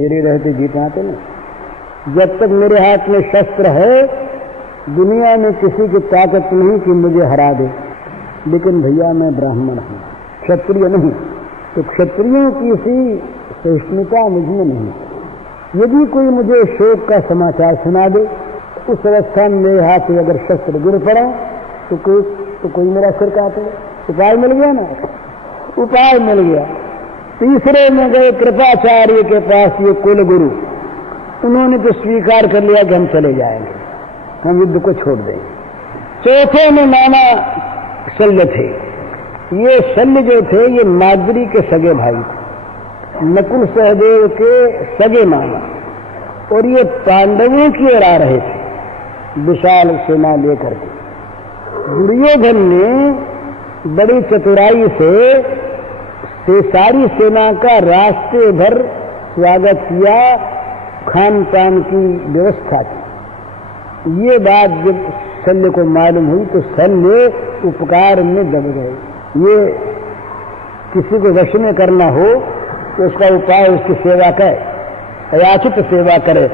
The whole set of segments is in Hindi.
मेरे रहते जीत आते नहीं। जब तक मेरे हाथ में शस्त्र है, दुनिया में किसी की ताकत नहीं कि मुझे हरा दे। लेकिन भैया मैं ब्राह्मण हूं, क्षत्रिय नहीं, तो क्षत्रियों की सी सहिष्णुता मुझमें नहीं। यदि कोई मुझे शोक का समाचार सुना दे, उस अवस्था में मेरे हाथ से अगर शस्त्र गिर पड़ा तो कोई मेरा सिर काट ले। उपाय मिल गया ना, उपाय मिल गया। तीसरे में गए कृपाचार्य के पास, ये कुल गुरु, उन्होंने तो स्वीकार कर लिया कि हम चले जाएंगे, हम युद्ध को छोड़ देंगे। चौथे में मामा शल्य थे। ये शल्य जो थे ये माद्री के सगे भाई थे, नकुल सहदेव के सगे मामा, और ये पांडवों की ओर आ रहे थे विशाल सेना लेकर के। दुर्योधन ने बड़ी चतुराई से सारी सेना का रास्ते भर स्वागत किया, खान पान की व्यवस्था की। ये बात जब शल्य को मालूम हुई तो शल्य उपकार में दब गए। ये किसी को वश में करना हो तो उसका उपाय उसकी सेवा करे, अयाचित सेवा करे,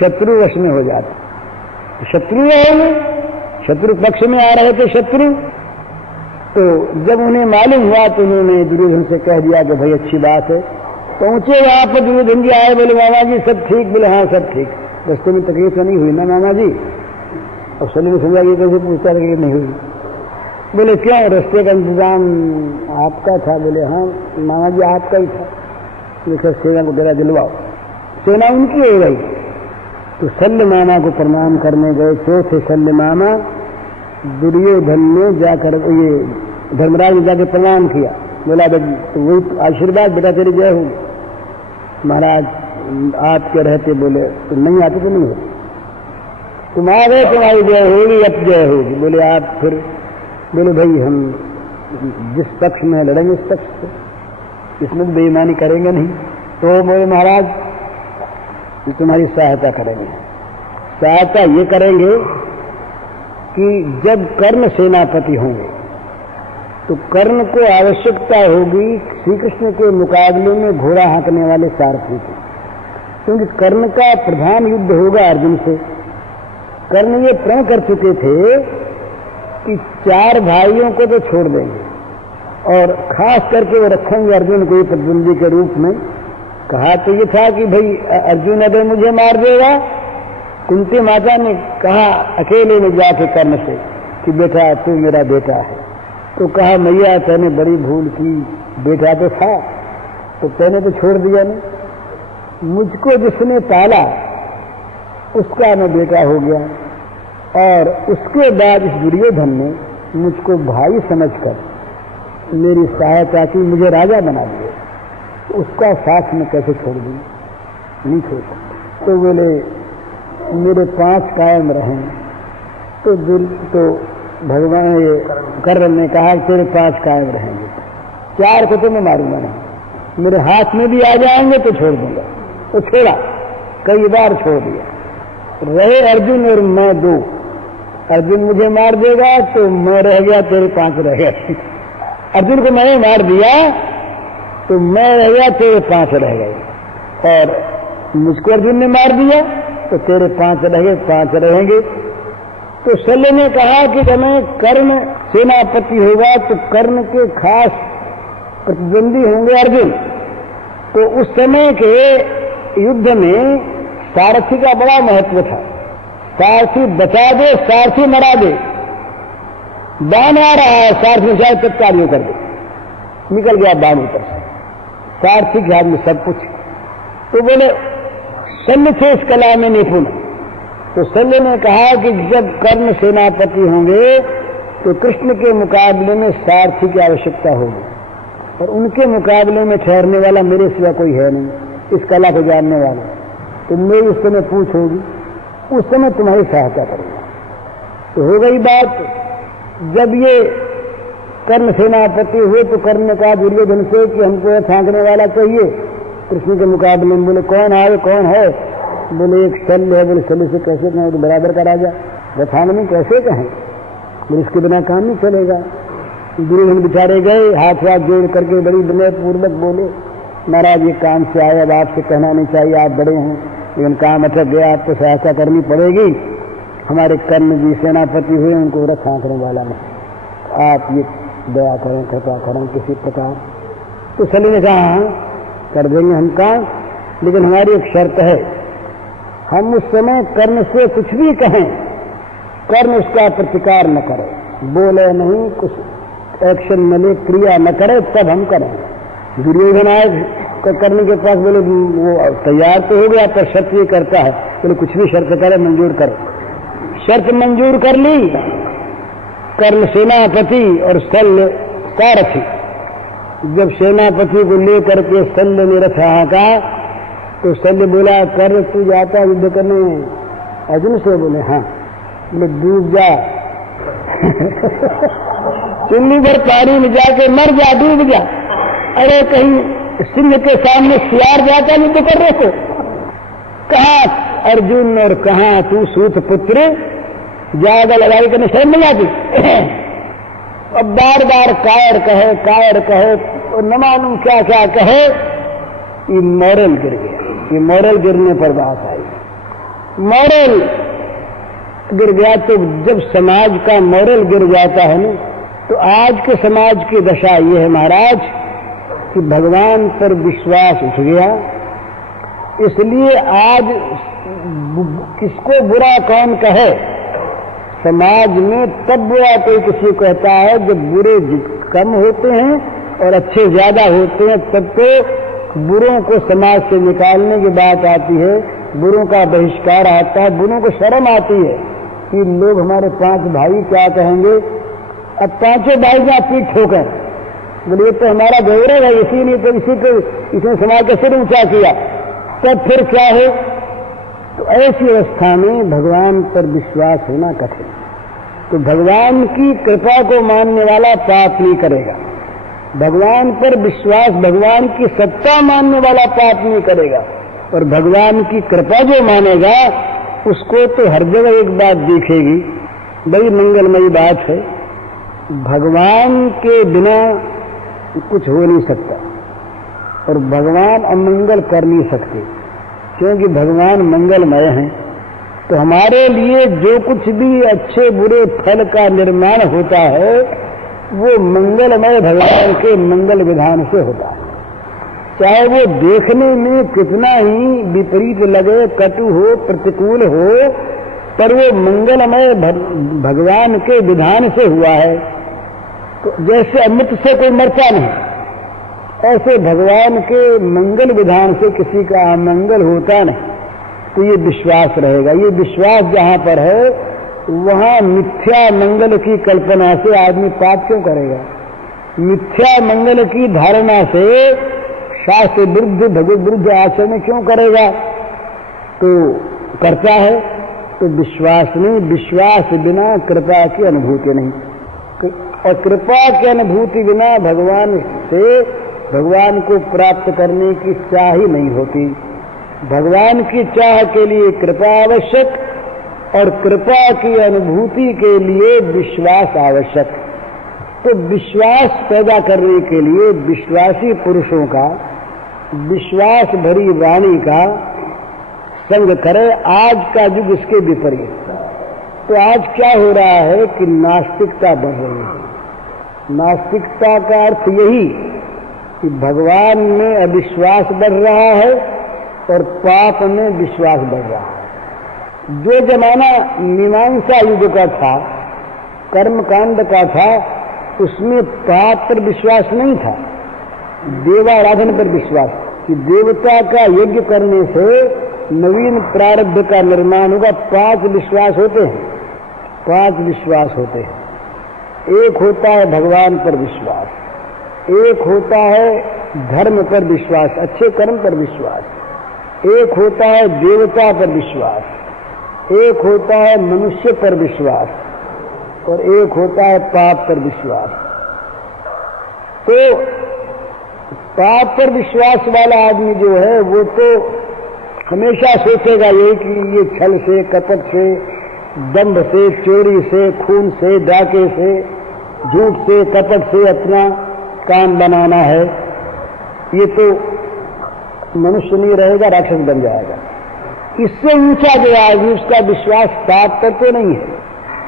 शत्रु वश में हो जाता। शत्रु है, शत्रु पक्ष में आ रहे थे शत्रु, तो जब उन्हें मालूम हुआ तो उन्होंने दुर्योधन से कह दिया कि भाई अच्छी बात है। पहुंचे वहां पर दुर्योधन जी आए, बोले मामा जी सब ठीक? बोले हाँ सब ठीक। रस्ते में तकलीफ तो नहीं हुई ना मामा जी? और शल्य ने समझा कि कैसे पूछता था कि नहीं हुई। बोले क्यों, रस्ते का इंतजाम आपका था? बोले हाँ मामा जी आपका ही था। लेकर सेना को डेरा दिलवाओ। सेना उनकी हो गई तो शल्य मामा को प्रणाम करने गए। चौथे शल्य मामा दुर्योधन ने जाकर ये धर्मराज ने जाकर प्रणाम किया। बोला तो वही आशीर्वाद, बेटा तेरी जय होगी। महाराज आपके रहते, बोले तुम नहीं आते तो नहीं होते, तुम आ गए तुम्हारी जय होगी, अब जय होगी। बोले आप फिर? बोले भाई हम जिस पक्ष में लड़ेंगे इस पक्ष से, इसमें बेईमानी करेंगे नहीं। तो बोले महाराज तुम्हारी सहायता करेंगे। सहायता ये करेंगे कि जब कर्ण सेनापति होंगे तो कर्ण को आवश्यकता होगी श्री कृष्ण के मुकाबले में घोड़ा हाँकने वाले सारथी की, क्योंकि कर्ण का प्रधान युद्ध होगा अर्जुन से। कर्ण ये प्रण कर चुके थे कि 4 भाइयों को तो छोड़ देंगे और खास करके वो रखेंगे अर्जुन को प्रतिद्वंदी के रूप में। कहा तो ये था कि भाई अर्जुन अगर मुझे मार देगा, कुंती माता ने कहा अकेले में जाके कर्ण से कि बेटा तू मेरा बेटा है। तो कहा मैया तैने बड़ी भूल की, बेटा तो था तो तैने तो छोड़ दिया नहीं। मुझको जिसने पाला उसका मैं बेटा हो गया, और उसके बाद इस दुर्योधन ने मुझको भाई समझकर मेरी सहायता की, मुझे राजा बना दिया। उसका साथ में कैसे छोड़ दूं? नहीं छोड़ सकता। तो बोले मेरे 5 कायम रहें। तो भगवान ये कर्ण ने कहा तेरे 5 कायम रहेंगे, 4 को तो मैं मारूंगा नहीं, मेरे हाथ में भी आ जाएंगे तो छोड़ दूंगा। तो छोड़ा, कई बार छोड़ दिया। रहे अर्जुन और मैं 2। अर्जुन मुझे मार देगा तो मैं रह गया, तेरे 5 रह गए। अर्जुन को मैंने मार दिया तो मैं रह गया, तेरे 5 रह गए। और मुझको अर्जुन ने मार दिया तो तेरे 5 रह गए, 5 रहेंगे। तो शल्य ने कहा कि जब मैं कर्ण सेनापति होगा तो कर्ण के खास प्रतिद्वंदी होंगे अर्जुन। तो उस समय के युद्ध में सारथी का बड़ा महत्व था। सारथी बचा दे, सारथी मरा दे। बाण आ रहा है, सारथी शायद तत्काल कर दे, निकल गया बाण ऊपर से, सारथी के हाथ में सब कुछ। तो बोले शल्य थे इस कला में निपुण। तो शल्य ने कहा कि जब कर्ण सेनापति होंगे तो कृष्ण के मुकाबले में सारथी की आवश्यकता होगी, और उनके मुकाबले में ठहरने वाला मेरे सिवा कोई है नहीं इस कला को जानने वाला। तो मेरी उस समय पूछ होगी, उस समय तुम्हारी सहायता करूंगा। तो हो गई बात। जब ये कर्ण सेनापति हुए तो कर्ण ने कहा दुर्योधन से कि हमको छांकने वाला चाहिए कृष्ण के मुकाबले में। बोले कौन आए, कौन है? बोले एक शल्य है। बोले शल्य से कैसे कहें? तो बराबर का राजा रथांगनी कैसे कहें? बोले इसके बिना काम नहीं चलेगा। दुर्योधन बेचारे गए, हाथ जोड़ करके बड़ी विनय पूर्वक बोले महाराज ये काम से आए, अब आपसे कहना नहीं चाहिए, आप बड़े हैं, लेकिन काम अटक गया, आपको सहायता करनी पड़ेगी। हमारे कर्ण जी सेनापति हुए, उनको रक्षा करने वाला नहीं, आप ये दया करें, कृपा करें किसी प्रकार। तो सली ने कहा हाँ कर देंगे हम काम, लेकिन हमारी एक शर्त है, हम उस समय कर्ण से कुछ भी कहें, कर्ण उसका प्रतिकार न करे, बोले नहीं, कुछ एक्शन न ले, क्रिया न करे, तब हम करें। दुर्योधन आए कर्ण के पास, बोले वो तैयार तो हो गया पर शर्त ये करता है, बोले कुछ भी शर्त करे मंजूर करो। शर्त मंजूर कर ली। कर्ण सेनापति और शल्य सारथी, जब सेनापति को लेकर के शल्य ने रथ हाँका तो शल्य बोला कर्ण तू जाता युद्ध करने अर्जुन से? बोले हाँ। बोले डूब जा चुन्नी भर पानी में जाके मर जा, डूब जा। अरे कहीं सिंह के सामने सियार जाता युद्ध कर रहे हो? कहा अर्जुन और कहा तू सूत पुत्र ज्यादा लड़ाई करने शर्म नहीं आती? अब बार बार कायर कहे और न मालूम क्या क्या कहे, ये मॉरल गिर गया। ये मॉरल गिरने पर बात आई, मॉरल गिर गया। तो जब समाज का मॉरल गिर जाता है ना, तो आज के समाज की दशा ये है महाराज कि भगवान पर विश्वास उठ गया, इसलिए आज किसको बुरा कौन कहे समाज में, तब बुरा कोई किसी को कहता है जब बुरे कम होते हैं और अच्छे ज्यादा होते हैं, तब तो बुरों को समाज से निकालने की बात आती है, बुरों का बहिष्कार आता है, बुरों को शर्म आती है कि लोग हमारे 5 भाई क्या कहेंगे। अब 5 भाई का पीठ ठोकर बोले ये तो हमारा गौरव है, इसीलिए तो इसी को इसने समाज का सिर ऊंचा किया, तब फिर क्या है? तो ऐसी अवस्था में भगवान पर विश्वास होना कठिन। तो भगवान की कृपा को मानने वाला पाप नहीं करेगा, भगवान पर विश्वास, भगवान की सत्ता मानने वाला पाप नहीं करेगा, और भगवान की कृपा जो मानेगा उसको तो हर जगह एक बात दिखेगी। बड़ी मंगलमयी बात है, भगवान के बिना कुछ हो नहीं सकता और भगवान अमंगल कर नहीं सकते, क्योंकि भगवान मंगलमय हैं। तो हमारे लिए जो कुछ भी अच्छे बुरे फल का निर्माण होता है वो मंगलमय भगवान के मंगल विधान से होता है, चाहे वो देखने में कितना ही विपरीत लगे, कटु हो, प्रतिकूल हो, पर वो मंगलमय भगवान के विधान से हुआ है। तो जैसे अमृत से कोई मरता नहीं, ऐसे भगवान के मंगल विधान से किसी का अमंगल होता नहीं। तो ये विश्वास रहेगा। ये विश्वास जहां पर है वहां मिथ्या मंगल की कल्पना से आदमी पाप क्यों करेगा? मिथ्या मंगल की धारणा से शास्त्र विरुद्ध भगवत विरुद्ध आचरण क्यों करेगा? तो करता है तो विश्वास नहीं, विश्वास बिना कृपा की अनुभूति नहीं, और कृपा की अनुभूति बिना भगवान से भगवान को प्राप्त करने की चाह ही नहीं होती। भगवान की चाह के लिए कृपा आवश्यक और कृपा की अनुभूति के लिए विश्वास आवश्यक। तो विश्वास पैदा करने के लिए विश्वासी पुरुषों का, विश्वास भरी वाणी का संग करे। आज का युग इसके विपरीत। तो आज क्या हो रहा है कि नास्तिकता बढ़ रही है। नास्तिकता का अर्थ यही कि भगवान में अविश्वास बढ़ रहा है और पाप में विश्वास बढ़ रहा है। जो जमाना मीमांसा युग का था, कर्मकांड का था, उसमें पाप पर विश्वास नहीं था, देवाराधन पर विश्वास कि देवता का यज्ञ करने से नवीन प्रारब्ध का निर्माण होगा। 5 विश्वास होते हैं, 5 विश्वास होते हैं। एक होता है भगवान पर विश्वास, एक होता है धर्म पर विश्वास, अच्छे कर्म पर विश्वास, एक होता है देवता पर विश्वास, एक होता है मनुष्य पर विश्वास, और एक होता है पाप पर विश्वास। तो पाप पर विश्वास वाला आदमी जो है वो तो हमेशा सोचेगा ये कि ये छल से, कपट से, दंभ से, चोरी से, खून से, डाके से, झूठ से, कपट से अपना काम बनाना है। ये तो मनुष्य नहीं रहेगा, राक्षस बन जाएगा। इससे ऊंचा जो आदमी उसका विश्वास पाप पर तो नहीं है,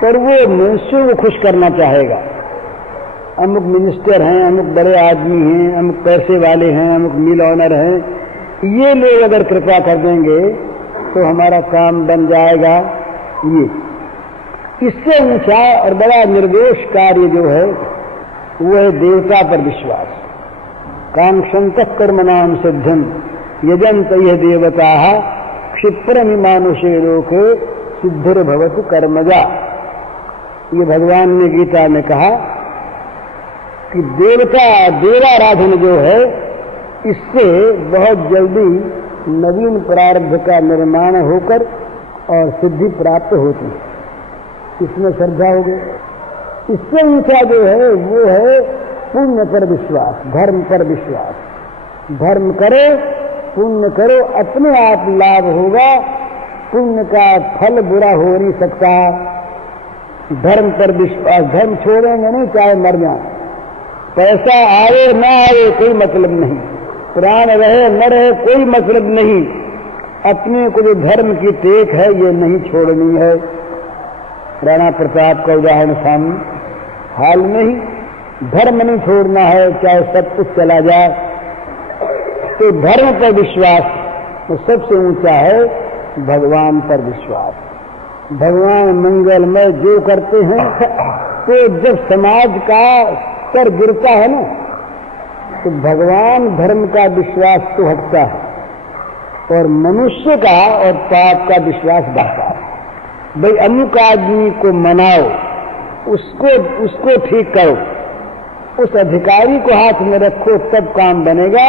पर वो मनुष्यों को खुश करना चाहेगा। अमुक मिनिस्टर हैं, अमुक बड़े आदमी हैं, अमुक पैसे वाले हैं, अमुक मिल ऑनर हैं, ये लोग अगर कृपा कर देंगे तो हमारा काम बन जाएगा। ये इससे ऊंचा और बड़ा निर्दोष कार्य जो है वो है देवता पर विश्वास। कांक्षन्तः कर्मणां सिद्धिं यजन्त यह देवता क्षिप्रमि मानुषे लोके सिद्धिर्भवतु कर्मजा। ये भगवान ने गीता में कहा कि देवाराधन जो है इससे बहुत जल्दी नवीन प्रारब्ध का निर्माण होकर और सिद्धि प्राप्त होती है। इसमें श्रद्धा हो गई। इससे ऊंचा जो है वो है पुण्य पर विश्वास, धर्म पर विश्वास। धर्म करो, पुण्य करो, अपने आप लाभ होगा। पुण्य का फल बुरा हो नहीं सकता। धर्म पर विश्वास, धर्म छोड़ेंगे नहीं चाहे मर जाए। पैसा आए ना आए कोई मतलब नहीं, प्राण रहे न रहे कोई मतलब नहीं। अपने को जो धर्म की टेक है ये नहीं छोड़नी है। राणा प्रताप का उदाहरण सामने, हाल में ही धर्म नहीं छोड़ना है चाहे सब कुछ चला जाए। तो धर्म पर विश्वास तो सबसे ऊंचा है भगवान पर विश्वास। भगवान मंगलमय जो करते हैं तो जब समाज का स्तर गिरता है ना तो भगवान धर्म का विश्वास तो हटता है और मनुष्य का और पाप का विश्वास बढ़ता है। भाई अमुक आदमी को मनाओ, उसको ठीक करो, उस अधिकारी को हाथ में रखो तब काम बनेगा।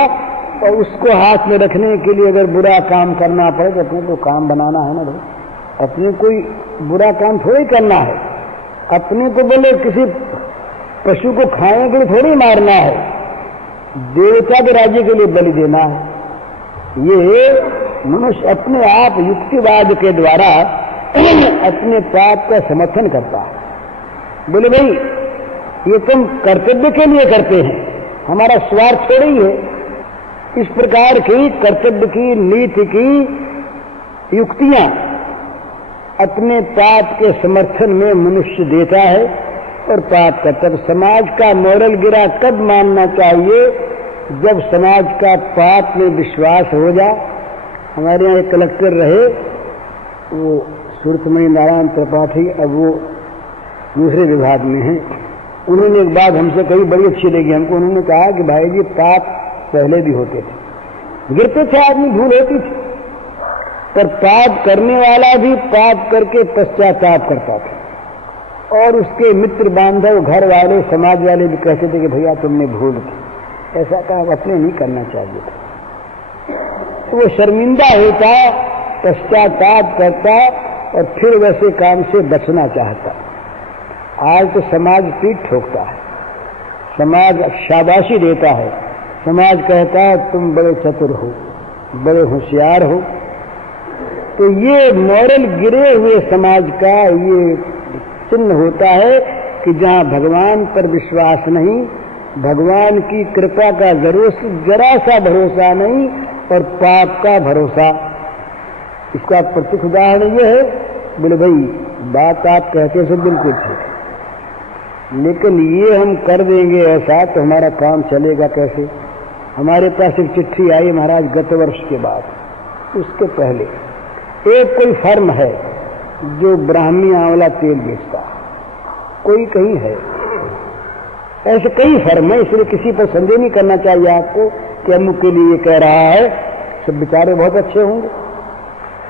और उसको हाथ में रखने के लिए अगर बुरा काम करना पड़े तो अपने को काम बनाना है ना भाई। अपने कोई बुरा काम थोड़ी करना है। अपने को बोले किसी पशु को खाने के लिए थोड़ी मारना है, देवता के राज्य के लिए बलि देना है। ये मनुष्य अपने आप युक्तिवाद के द्वारा अपने पाप का समर्थन करता है। बोले भाई ये तुम कर्तव्य के लिए करते हैं, हमारा स्वार्थ थोड़ी है। इस प्रकार की कर्तव्य की, नीति की युक्तियां अपने पाप के समर्थन में मनुष्य देता है और पाप का। तब समाज का मोरल गिरा कब मानना चाहिए? जब समाज का पाप में विश्वास हो जाए। हमारे यहाँ एक कलेक्टर रहे, वो सूरतमणि नारायण त्रिपाठी, अब वो दूसरे विभाग में हैं। उन्होंने एक बात हमसे कही, बड़ी अच्छी लगी हमको। उन्होंने कहा कि भाई जी पाप पहले भी होते थे, गिरते थे आदमी, भूल होती थी, पर पाप करने वाला भी पाप करके पश्चाताप करता था। और उसके मित्र बांधव, घर वाले, समाज वाले भी कहते थे कि भैया तुमने भूल की, ऐसा काम अपने नहीं करना चाहिए था। तो वो शर्मिंदा होता, पश्चाताप करता और फिर वैसे काम से बचना चाहता। आज तो समाज पीठ ठोकता है, समाज शाबाशी देता है, समाज कहता है तुम बड़े चतुर हो, बड़े होशियार हो। तो ये मॉरल गिरे हुए समाज का ये चिन्ह होता है कि जहां भगवान पर विश्वास नहीं, भगवान की कृपा का जरा सा भरोसा नहीं और पाप का भरोसा। इसका प्रत्यक्ष उदाहरण ये है। बोले भाई बात आप कहते हो बिल्कुल ठीक, लेकिन ये हम कर देंगे ऐसा तो हमारा काम चलेगा कैसे? हमारे पास एक चिट्ठी आई महाराज गत वर्ष के बाद, उसके पहले एक कोई फर्म है जो ब्राह्मी आंवला तेल बेचता है, कोई कहीं है, ऐसे कई फर्म है, इसलिए किसी पर संदेह नहीं करना चाहिए आपको कि अमुक के लिए ये कह रहा है। सब बेचारे बहुत अच्छे होंगे।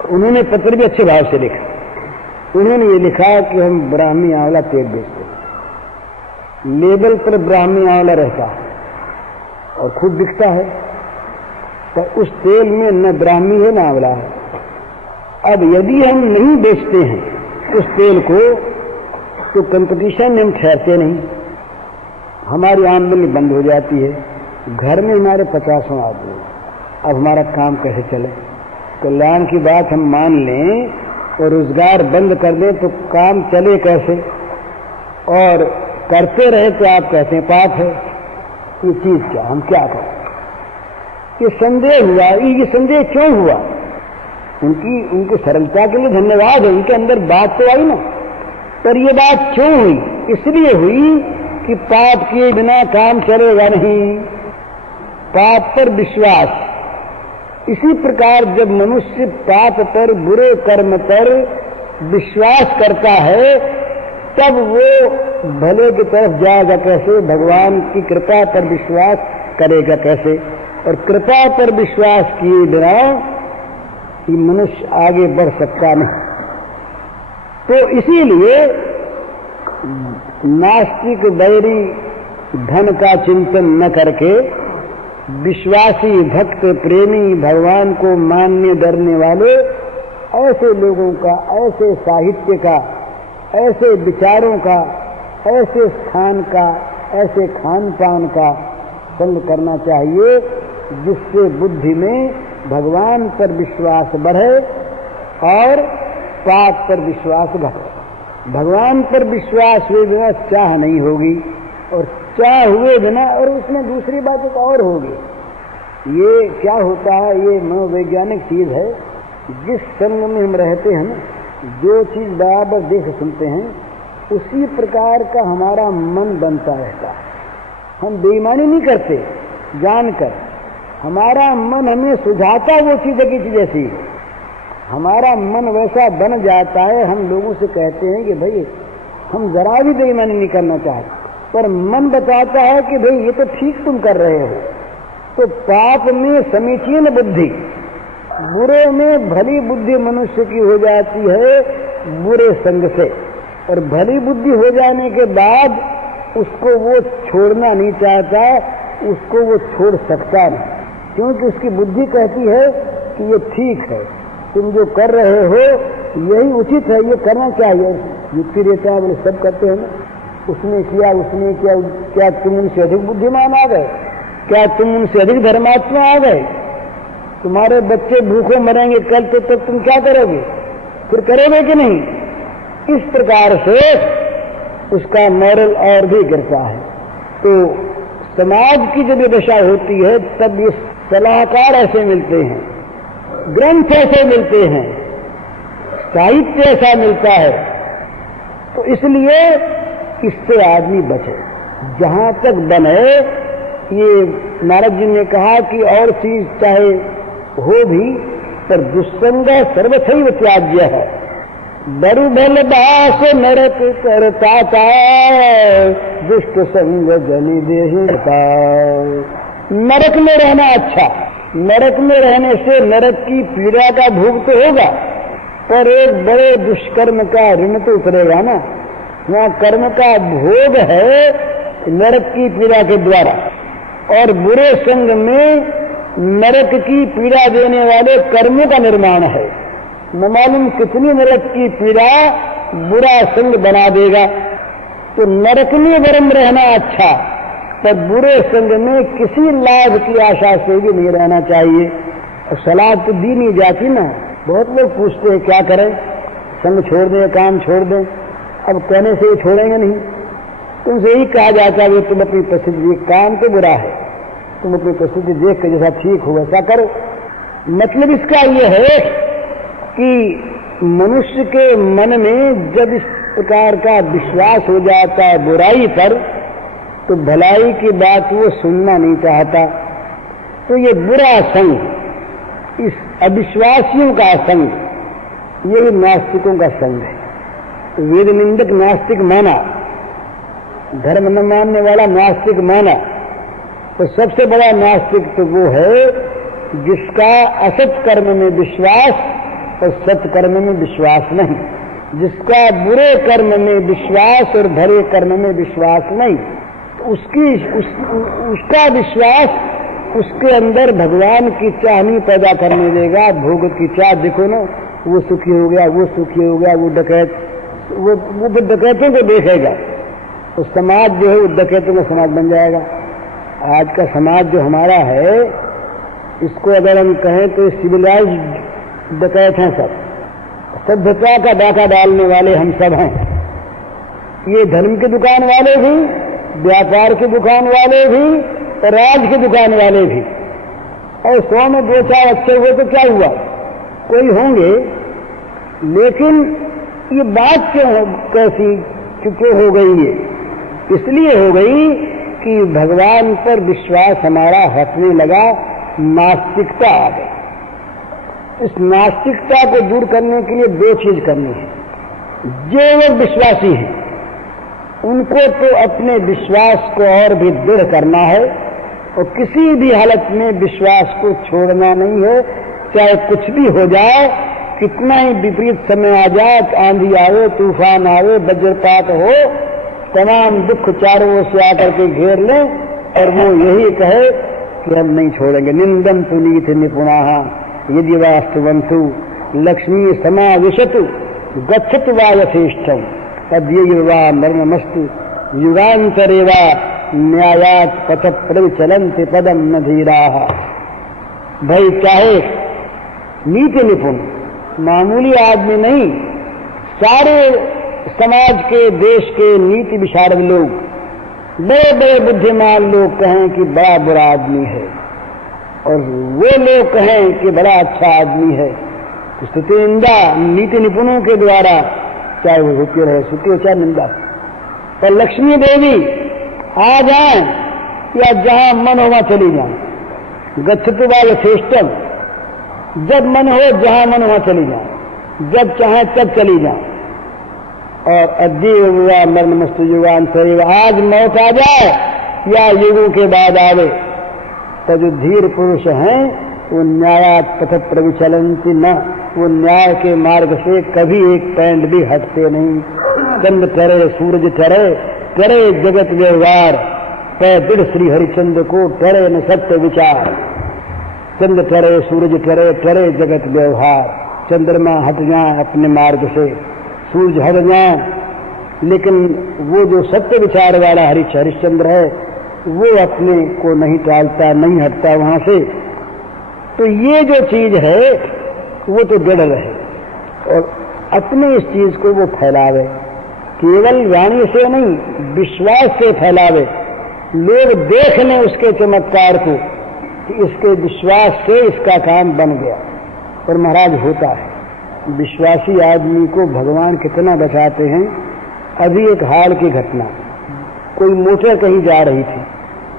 उन्होंने पत्र भी अच्छे भाव से लिखा। उन्होंने ये लिखा कि हम ब्राह्मी आंवला तेल बेचते हैं, लेबल पर ब्राह्मी आंवला रहता है और खूब बिकता है, पर उस तेल में न ब्राह्मी है न आंवला है। अब यदि हम नहीं बेचते हैं उस तेल को तो कंपटीशन में हम ठहरते नहीं, हमारी आमदनी बंद हो जाती है। घर में हमारे 50 आदमी, अब हमारा काम कैसे चले? कल्याण की बात हम मान लें और रोजगार बंद कर दें तो काम चले कैसे? और करते रहे तो आप कहते हैं पाप है। ये चीज क्या, हम क्या करें? ये संदेह हुआ। ये संदेह क्यों हुआ? उनकी सरलता के लिए धन्यवाद है, उनके अंदर बात तो आई ना। पर ये बात क्यों हुई? इसलिए हुई कि पाप किए बिना काम चलेगा नहीं, पाप पर विश्वास। इसी प्रकार जब मनुष्य पाप पर, बुरे कर्म पर विश्वास करता है, तब वो भले की तरफ जाएगा कैसे? भगवान की कृपा पर विश्वास करेगा कैसे? और कृपा पर विश्वास किए बिना कि मनुष्य आगे बढ़ सकता नहीं। तो इसीलिए नास्तिक बैरी धन का चिंतन न करके विश्वासी, भक्त, प्रेमी, भगवान को मानने डरने वाले ऐसे लोगों का, ऐसे साहित्य का, ऐसे विचारों का, ऐसे स्थान का, ऐसे खान पान का संग करना चाहिए जिससे बुद्धि में भगवान पर विश्वास बढ़े और पाप पर विश्वास बढ़े। भगवान पर विश्वास हुए बिना चाह नहीं होगी, और चाह हुए बिना, और उसमें दूसरी बात एक और होगी। ये क्या होता है, ये मनोवैज्ञानिक चीज है। जिस संग में हम रहते हैं, जो चीज बराबर देख सुनते हैं, उसी प्रकार का हमारा मन बनता रहता है। हम बेईमानी नहीं करते जानकर, हमारा मन हमें सुझाता वो चीज है कि चीज ऐसी, हमारा मन वैसा बन जाता है। हम लोगों से कहते हैं कि भाई हम जरा भी बेईमानी नहीं करना चाहते, पर मन बताता है कि भाई ये तो ठीक तुम कर रहे हो। तो पाप में समीचीन बुद्धि, बुरे में भली बुद्धि मनुष्य की हो जाती है बुरे संग से, और भली बुद्धि हो जाने के बाद उसको वो छोड़ना नहीं चाहता, उसको वो छोड़ सकता नहीं, क्योंकि उसकी बुद्धि कहती है कि ये ठीक है, तुम जो कर रहे हो यही उचित है, ये करना चाहिए। युक्ति रहता है, बोले सब करते हैं ना, उसने किया, उसने किया, क्या तुम उनसे अधिक बुद्धिमान आ गए? क्या तुम उनसे अधिक धर्मात्मा आ गए? तुम्हारे बच्चे भूखों मरेंगे कल, तो तुम क्या करोगे? फिर करोगे कि नहीं? इस प्रकार से उसका मॉरल और भी गिरता है। तो समाज की जब ये दशा होती है, तब ये सलाहकार ऐसे मिलते हैं, ग्रंथ ऐसे मिलते हैं, साहित्य ऐसा मिलता है। तो इसलिए इससे आदमी बचे जहां तक बने। ये नारद जी ने कहा कि और चीज चाहे हो भी, पर दुस्संग सर्वथैव त्याज्य है। बरु भल दास नरक करता था, दुष्ट संग जनि देहिता। नरक में रहना अच्छा, नरक में रहने से नरक की पीड़ा का भोग तो होगा, पर एक बड़े दुष्कर्म का ऋण तो उतरेगा ना। वहाँ कर्म का भोग है नरक की पीड़ा के द्वारा, और बुरे संग में नरक की पीड़ा देने वाले कर्मों का निर्माण है। न मालूम कितनी नरक की पीड़ा बुरा संग बना देगा। तो नरक में वरम रहना अच्छा, पर बुरे संग में किसी लाभ की आशा से भी नहीं रहना चाहिए। और सलाह तो दी नहीं जाती ना। बहुत लोग पूछते हैं क्या करें, संग छोड़ दें, काम छोड़ दें। अब कहने से ही छोड़ेंगे नहीं, तुमसे यही कहा जाता है तुम अपनी प्रसिद्धि, काम तो बुरा है, तुम अपनी प्रसिद्धि देख कर जैसा ठीक हो वैसा करो। मतलब इसका यह है कि मनुष्य के मन में जब इस प्रकार का विश्वास हो जाता है बुराई पर, तो भलाई की बात वो सुनना नहीं चाहता। तो ये बुरा संग, इस अविश्वासियों का संग, यही नास्तिकों का संग है। वेद निंदक नास्तिक माना, धर्म न मानने वाला नास्तिक माना। तो सबसे बड़ा नास्तिक तो वो है जिसका असत कर्म में विश्वास और सत कर्म में विश्वास नहीं, जिसका बुरे कर्म में विश्वास और भले कर्म में विश्वास नहीं। उसका विश्वास उसके अंदर भगवान की चाह नहीं पैदा करने देगा। भोग की चाह, देखो ना, वो सुखी हो गया, वो सुखी हो गया, वो डकैत, वो डकैतों को देखेगा, तो समाज जो है वो डकैतों का समाज बन जाएगा। आज का समाज जो हमारा है, इसको अगर हम कहें तो सिविलाइज्ड डकैत हैं सब, सभ्यता का डाका डालने वाले हम सब हैं। ये धर्म की दुकान वाले भी, व्यापार की दुकान वाले भी, राज की दुकान वाले भी, और 100 में 2-4 अच्छे हुए तो क्या हुआ, कोई होंगे। लेकिन ये बात कैसी क्यों हो गई? ये इसलिए हो गई कि भगवान पर विश्वास हमारा हटने लगा, नास्तिकता आ गई। इस नास्तिकता को दूर करने के लिए 2 चीज करनी है। जो लोग विश्वासी हैं उनको तो अपने विश्वास को और भी दृढ़ करना है, और किसी भी हालत में विश्वास को छोड़ना नहीं है, चाहे कुछ भी हो जाए, कितना ही विपरीत समय आ जाए, आंधी आवे, तूफान आवे, वज्रपात हो, तमाम दुख चारों ओर से आकर के घेर ले, और वो यही कहे कि हम नहीं छोड़ेंगे। निंदम पुनीत निपुणाः यदि वास्तुवंतु लक्ष्मी समाविशतु गच्छतु वा यथेष्टम तद्ये वा मरणमस्तु युगांतरेवा न्यायात पथ प्रविचलन्ति पदम न धीराः। भाई चाहे नीति निपुण मामूली आदमी नहीं, सारे समाज के, देश के नीति विशारद लोग, बड़े बड़े बुद्धिमान लोग कहें कि बड़ा बुरा आदमी है, और वो लोग कहें कि बड़ा अच्छा आदमी है, स्तुति निंदा नीति निपुणों के द्वारा, चाहे वो स्तुति रहे, स्तुति हो चाहे निंदा। पर लक्ष्मी देवी आ जाए या जहां मन हो वहां चली जाए। गच्छतु वा यथेष्टम, जब मन हो जहां मन वहां चली जाए, जब चाहे तब चली जाए। और अद्य हुआ मरणमस्तु युगांतरेव, आज मौत आ जाए या युगों के बाद आवे, तो जो धीर पुरुष हैं वो न्यायात पथ प्रविचलन्ति न, वो न्याय के मार्ग से कभी एक पैंड भी हटते नहीं। चंद्र टरे सूरज टरे, टरे जगत व्यवहार, पैदृढ़ श्री हरिचंद्र को टरे न सत्य विचार। चंद्र टरे सूरज टरे, टरे जगत व्यवहार। चंद्रमा हट जाए अपने मार्ग से, सूरज हट जाए, लेकिन वो जो सत्य विचार वाला हरिश्चंद्र है वो अपने को नहीं टालता, नहीं हटता वहां से। तो ये जो चीज है वो तो जड़ रहे, और अपने इस चीज को वो फैलावे, केवल वाणी से नहीं, विश्वास से फैलावे। लोग देख लें उसके चमत्कार को कि इसके विश्वास से इसका काम बन गया। और महाराज होता है, विश्वासी आदमी को भगवान कितना बचाते हैं। अभी एक हाल की घटना, कोई मोटर कहीं जा रही थी,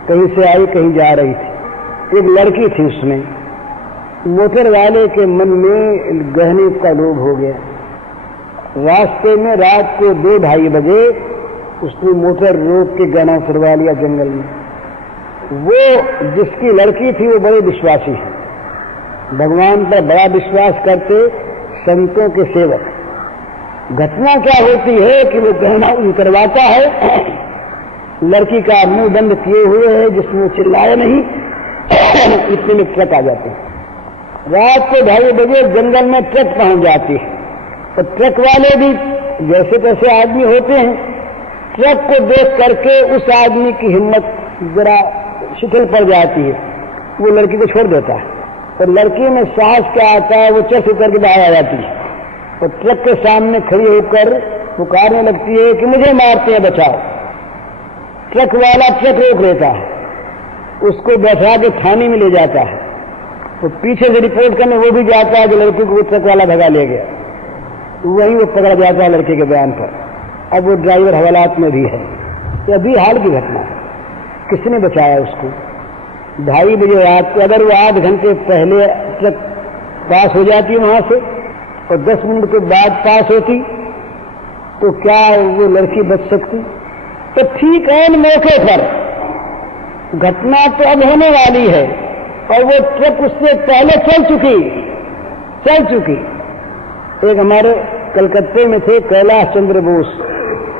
कहीं से आई कहीं जा रही थी, एक लड़की थी, उसमें मोटर वाले के मन में गहने का लोभ हो गया। रास्ते में रात को 2-2:30 बजे उसने मोटर रोक के गहना उतरवा लिया जंगल में। वो जिसकी लड़की थी वो बड़े विश्वासी है, भगवान पर बड़ा विश्वास करते, संतों के सेवक। घटना क्या होती है कि वो गहना उतरवाता है, लड़की का मुंह बंद किए हुए है, जिसमें वो चिल्लाए नहीं, इतने में ट्रक आ जाते हैं। रात को 2:30 बजे जंगल में ट्रक पहुंच जाती है, तो ट्रक वाले भी जैसे तैसे आदमी होते हैं, ट्रक को देख करके उस आदमी की हिम्मत जरा शिथिल पड़ जाती है, वो लड़की को छोड़ देता है। और लड़की में साहस क्या आता है, वो चढ़ उतर के बाहर आ जाती है, और ट्रक के सामने खड़ी होकर पुकारने लगती है कि मुझे मारते हैं, बचाओ। ट्रक वाला ट्रक रोक लेता है, उसको बैठा के थाने में ले जाता है, तो पीछे से रिपोर्ट करने वो भी जाता है कि लड़की को ट्रक वाला भगा ले गया। वहीं वो पकड़ा जाता है लड़के के बयान पर। अब वो ड्राइवर हवालात में भी है। ये अभी हाल की घटना है, किसने बचाया उसको? 2:30 बजे रात को, अगर वो 8 घंटे पहले ट्रक पास हो जाती वहां से और 10 मिनट के बाद पास होती, तो क्या वो लड़की बच सकती? तो ठीक ऐन मौके पर घटना तो अब होने वाली है, और वो ट्रक उससे पहले चल चुकी। एक हमारे कलकत्ते में थे कैलाश चंद्र बोस,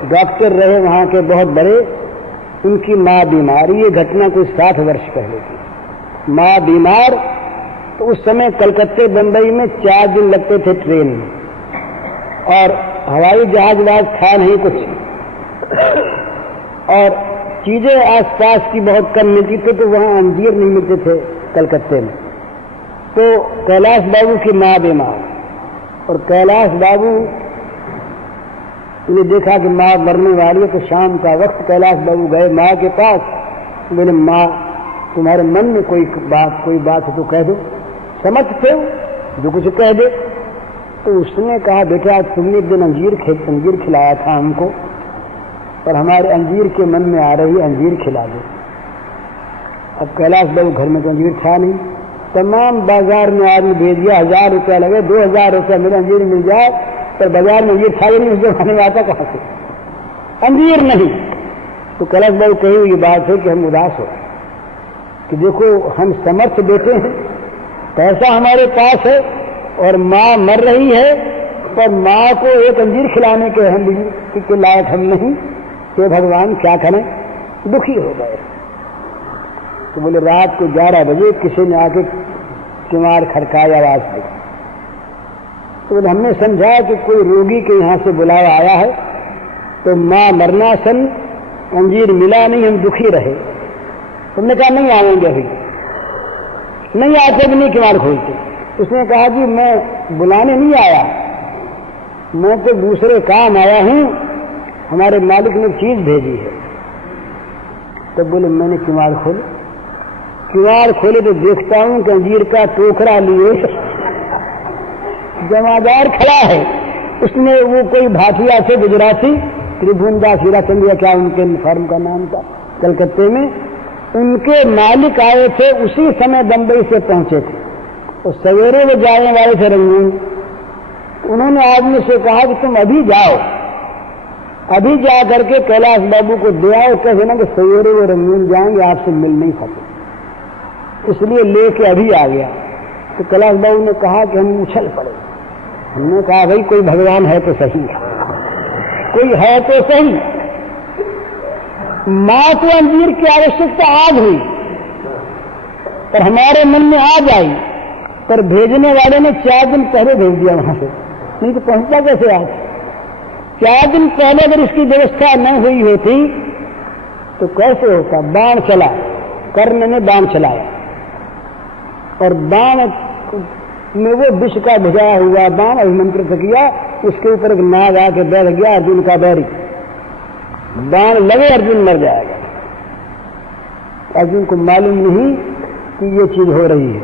डॉक्टर रहे वहां के बहुत बड़े। उनकी माँ बीमार, ये घटना कोई 60 वर्ष पहले की। माँ बीमार, तो उस समय कलकत्ते बंबई में 4 दिन लगते थे ट्रेन में, और हवाई जहाज वाज था नहीं कुछ, और चीजें आसपास की बहुत कम मिलती थी, तो वहां अंजीर नहीं मिलते थे कलकत्ते में। तो कैलाश बाबू की माँ बीमार, और कैलाश बाबू ने देखा कि माँ मरने वाली है, तो शाम का वक्त कैलाश बाबू गए माँ के पास। बोले, माँ तुम्हारे मन में कोई बात है तो कह दो, समझ थे जो कुछ कह दे। तो उसने कहा, बेटा तुमने एक दिन अंजीर खिलाया था हमको, और हमारे अंजीर के मन में आ रही अंजीर खिला दो। अब कैलाश बाबू घर में तो अंजीर था नहीं, तमाम बाजार में आदमी भेज दिया, 1000 रुपया लगे, 2000 रुपया मेरे अंजीर मिल जाए, पर बाजार में अंजीर था ही नहीं, उस जमाने में आता कहां से अंजीर नहीं। तो कैलाश बाबू कही हुई बात है कि हम उदास हो कि देखो हम समर्थ बेटे हैं, पैसा हमारे पास है और माँ मर रही है, पर माँ को एक अंजीर खिलाने के हम के लायक हम नहीं, तो भगवान क्या करें, दुखी हो गए। तो बोले रात को 11 बजे किसी ने आके किवाड़ खड़काया, आवाज दी। तो बोले हमने समझा कि कोई रोगी के यहाँ से बुलावा आया है, तो माँ मरना सन अंजीर मिला नहीं, हम दुखी रहे। तुमने कहा नहीं आएंगे, अभी नहीं आते भी नहीं किवाड़ खोलते। उसने कहा कि मैं बुलाने नहीं आया, मैं तो दूसरे काम आया हूं, हमारे मालिक ने चीज भेजी है। तब बोले मैंने किवाड़ खोले तो देखता हूं कि अंजीर का टोकरा लिए जमादार खड़ा है। उसने वो कोई भाटिया से गुजराती, त्रिभुवनदास हीराचंद्र क्या उनके फर्म का नाम था, कलकत्ते में, उनके मालिक आए थे, उसी समय बंबई से पहुंचे थे, और सवेरे वो जाने वाले थे रंगून। उन्होंने आदमी से कहा कि तुम अभी जाओ, अभी जा करके कैलाश बाबू को दे आओ, कह देना कि सवेरे वो रंगून जाएंगे, आपसे मिल नहीं सके, इसलिए लेके अभी आ गया। तो कैलाश बाबू ने कहा कि हम उछल पड़े। हमने कहा भाई कोई भगवान है तो सही, कोई है तो सही। माँ को अंजीर की आवश्यकता आज हुई, पर हमारे मन में आज आई, पर भेजने वाले ने 4 दिन पहले भेज दिया वहां से, नहीं तो पहुंचता कैसे आज। 4 दिन पहले अगर इसकी व्यवस्था न हुई होती तो कैसे होता। बाण चला, कर्ण ने बाण चलाया, और बाण में वो विष का भिजाया हुआ बाण अभिमंत्रित किया, उसके ऊपर एक नाग आके बैठ गया, अर्जुन का बैरी, बाण लगे अर्जुन मर जाएगा। अर्जुन को मालूम नहीं कि ये चीज हो रही है,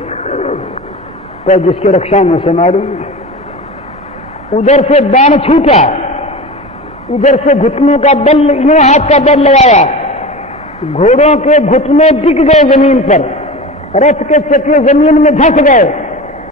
पर जिसकी रक्षा में से मालूम। उधर से बाण छूटा, इधर से घुटनों का बल, यूं हाथ का बल लगाया, घोड़ों के घुटने टिक गए जमीन पर, रथ के चक्के जमीन में धंस गए,